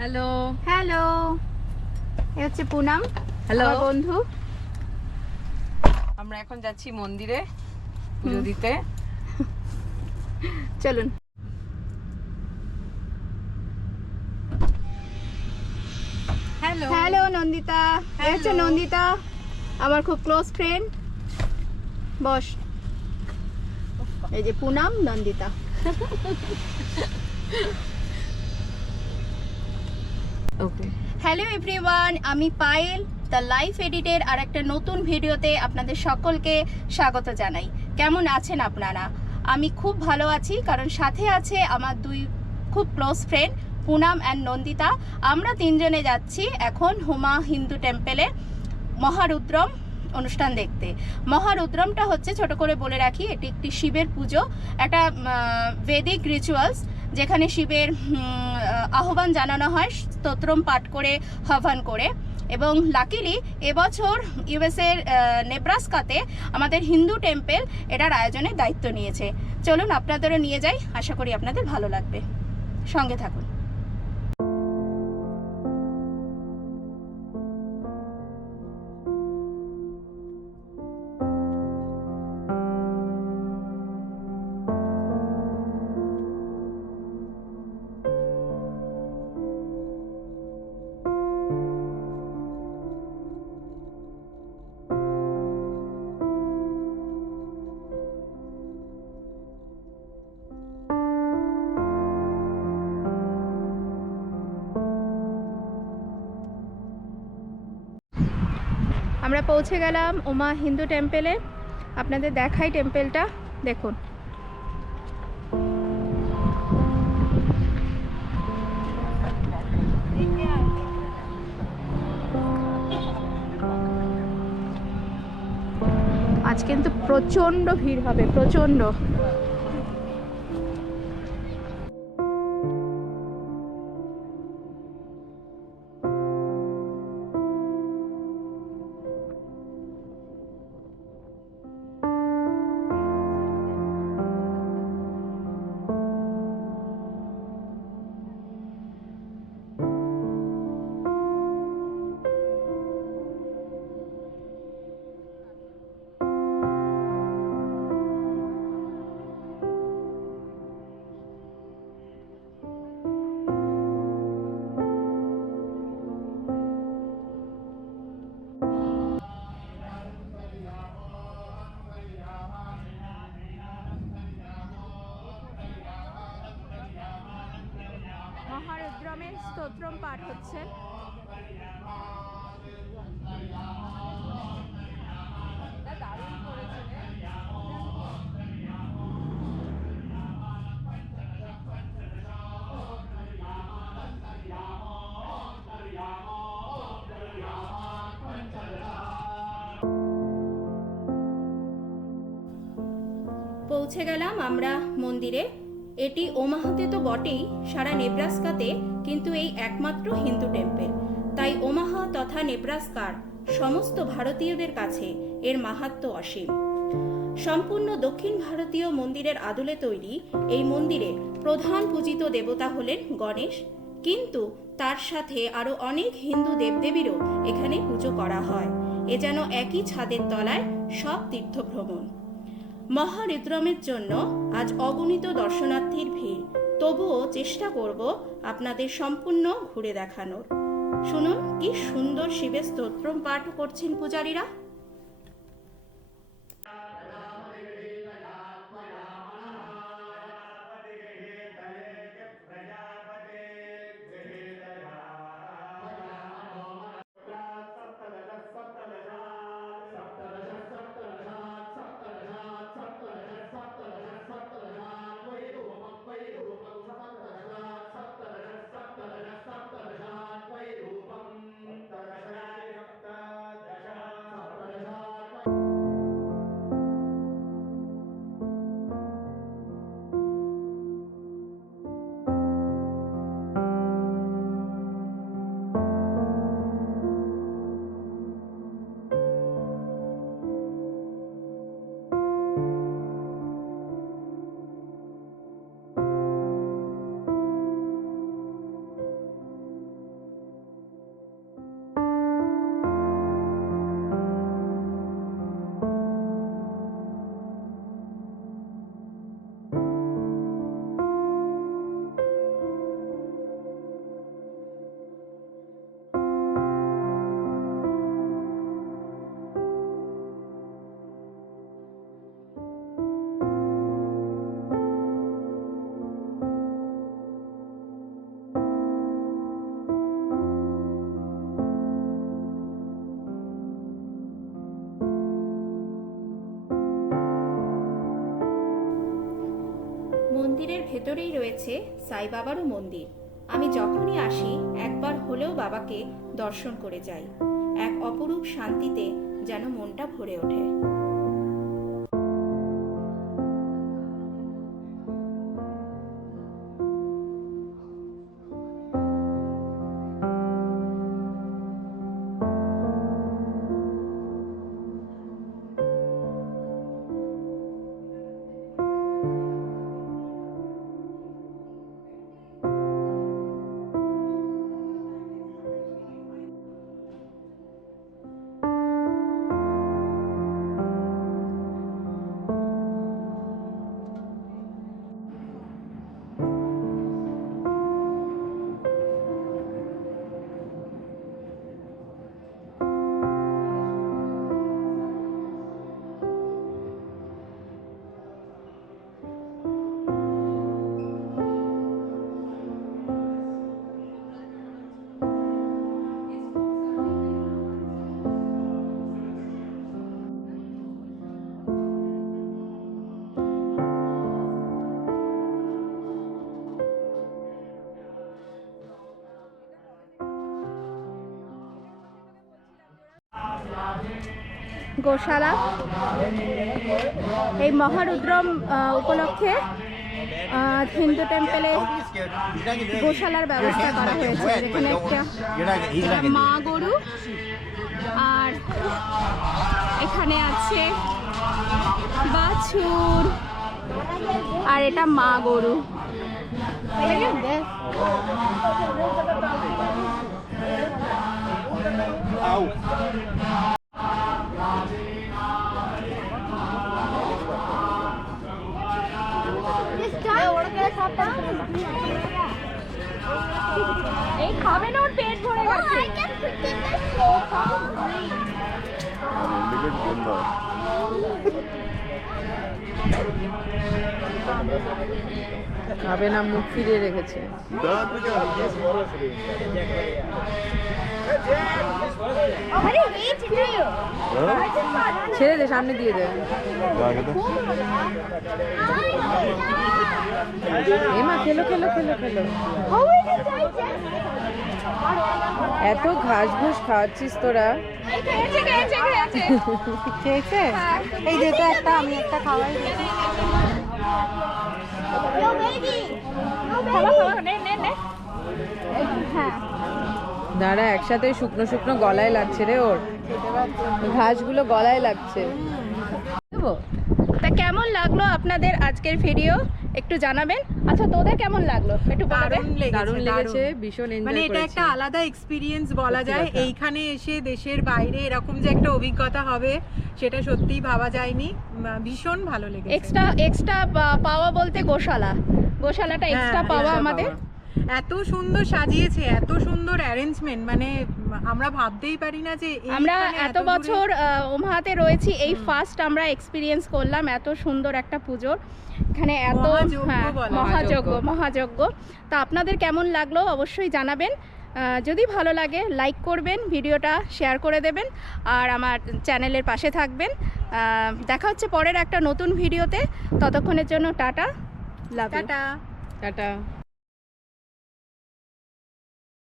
Hello. Hello, এ হচ্ছে Poonam, hello. আমার বন্ধু। আমরা এখন যাচ্ছি মন্দিরে পুজো দিতে। চলুন। হ্যালো। হ্যালো নন্দিতা, এ হচ্ছে Hello. নন্দিতা, আমার খুব ক্লোজ ফ্রেন্ড। বস, এই যে পুনাম, নন্দিতা। ওকে। হ্যালো এভরিওয়ান, আমি পায়েল, দ্য লাইফ এডিটের আর একটা নতুন ভিডিওতে আপনাদের সকলকে স্বাগত জানাই। কেমন আছেন আপনারা? আমি খুব ভালো আছি, কারণ সাথে আছে আমার দুই খুব close friend Poonam and Nandita. আমরা তিনজনে যাচ্ছি এখন হুমা হিন্দু টেম্পেলে মহারুদ্রম অনুষ্ঠান দেখতে। মহারুদ্রমটা হচ্ছে, ছোট করে বলে রাখি, এটি একটি শিবের পুজো, একটা বেদিক রিচুয়ালস, যেখানে শিবের আহ্বান জানানো হয় স্তোত্রম পাঠ করে, হবান করে। এবং লাকিলি এবছর ইউএসের নেব্রাস্কাতে আমাদের হিন্দু টেম্পেল এটার আয়োজনের দায়িত্ব নিয়েছে। চলুন আপনাদেরও নিয়ে যাই, আশা করি আপনাদের ভালো লাগবে, সঙ্গে থাকুন। আমরা পৌঁছে গেলাম উমা হিন্দু টেম্পেলে। আপনাদের দেখাই টেম্পেলটা, দেখুন। আজ কিন্তু প্রচণ্ড ভিড় হবে, প্রচণ্ড। মহারুদ্রমের স্তোত্রম পাঠ হচ্ছে। পৌঁছে গেলাম আমরা মন্দিরে। এটি ওমাহাতে তো বটেই, সারা নেব্রাস্কাতে কিন্তু এই একমাত্র হিন্দু টেম্পেল। তাই ওমাহা তথা নেব্রাস্কার সমস্ত ভারতীয়দের কাছে এর মাহাত্ম্য অসীম। সম্পূর্ণ দক্ষিণ ভারতীয় মন্দিরের আদলে তৈরি এই মন্দিরে প্রধান পূজিত দেবতা হলেন গণেশ, কিন্তু তার সাথে আরও অনেক হিন্দু দেবদেবীরও এখানে পুজো করা হয়। এ যেন একই ছাদের তলায় সব তীর্থভ্রমণ। মহারুদ্রমের জন্য আজ অগণিত দর্শনার্থীর ভিড়, তবুও চেষ্টা করব আপনাদের সম্পূর্ণ ঘুরে দেখানোর। শুনুন কি সুন্দর শিবের স্তোত্রম পাঠ করছেন পূজারীরা। মন্দিরের ভেতরেই রয়েছে সাই বাবারও মন্দির। আমি যখনই আসি একবার হলেও বাবাকে দর্শন করে যাই। এক অপরূপ শান্তিতে যেন মনটা ভরে ওঠে। গোশালা, এই মহারুদ্রম উপলক্ষে হিন্দু টেম্পলে গোশালার ব্যবস্থা করা হয়েছে, যেখানে একটা মা গরু আর এখানে আছে বাছুর আর এটা মা গরু। এই খাবে না, ওর পেট ভরে গেছে। খাবে না, মুখ ফিরিয়ে রেখেছে। ছেড়ে দে, সামনে দিয়ে দে। এমা খেলো খেলো খেলো খেলো। এত ঘাস ঘুষ খাওয়াচ্ছিস তোরা? খেয়েছে? এই যে তো একটা, আমি একটা খাওয়াই। দাঁড়া, একসাথে শুকনো শুকনো গলায় লাগছে রে ওর, ঘাসগুলো গলায় লাগছে। তা কেমন লাগলো আপনাদের আজকের ভিডিও একটু জানাবেন। আচ্ছা, তোদের কেমন লাগলো একটু বলবেন। দারুণ লেগেছে, ভীষণ এনজয় মানে এটা করেছি। একটা আলাদা এক্সপিরিয়েন্স বলা সত্যি যায়। কথা। এইখানে এসে দেশের বাইরে এরকম যে একটা অভিজ্ঞতা হবে সেটা সত্যিই ভাবা যায়নি। ভীষণ ভালো লেগেছে। এক্সট্রা পাওয়া বলতে গোশালাটা এক্সট্রা হ্যাঁ, পাওয়া extra আমাদের। পাওয়া। এত সুন্দর সাজিয়েছে, এত সুন্দর অ্যারেঞ্জমেন্ট, মানে আমরা ভাবতেই পারি না যে আমরা এইখানে এত দূরে- বছর ওমহাতে রয়েছি, এই ফার্স্ট আমরা এক্সপিরিয়েন্স করলাম এত সুন্দর একটা পুজোর। এখানে এত মহাযজ্ঞ হ্যাঁ, বলা হয়। মহাযজ্ঞ। তা আপনাদের কেমন লাগলো অবশ্যই জানাবেন। যদি ভালো লাগে লাইক করবেন, ভিডিওটা শেয়ার করে দেবেন আর আমার চ্যানেলের পাশে থাকবেন। দেখা হচ্ছে পরের একটা নতুন ভিডিওতে। ততক্ষণের জন্য tata, love you. Tata. Tata.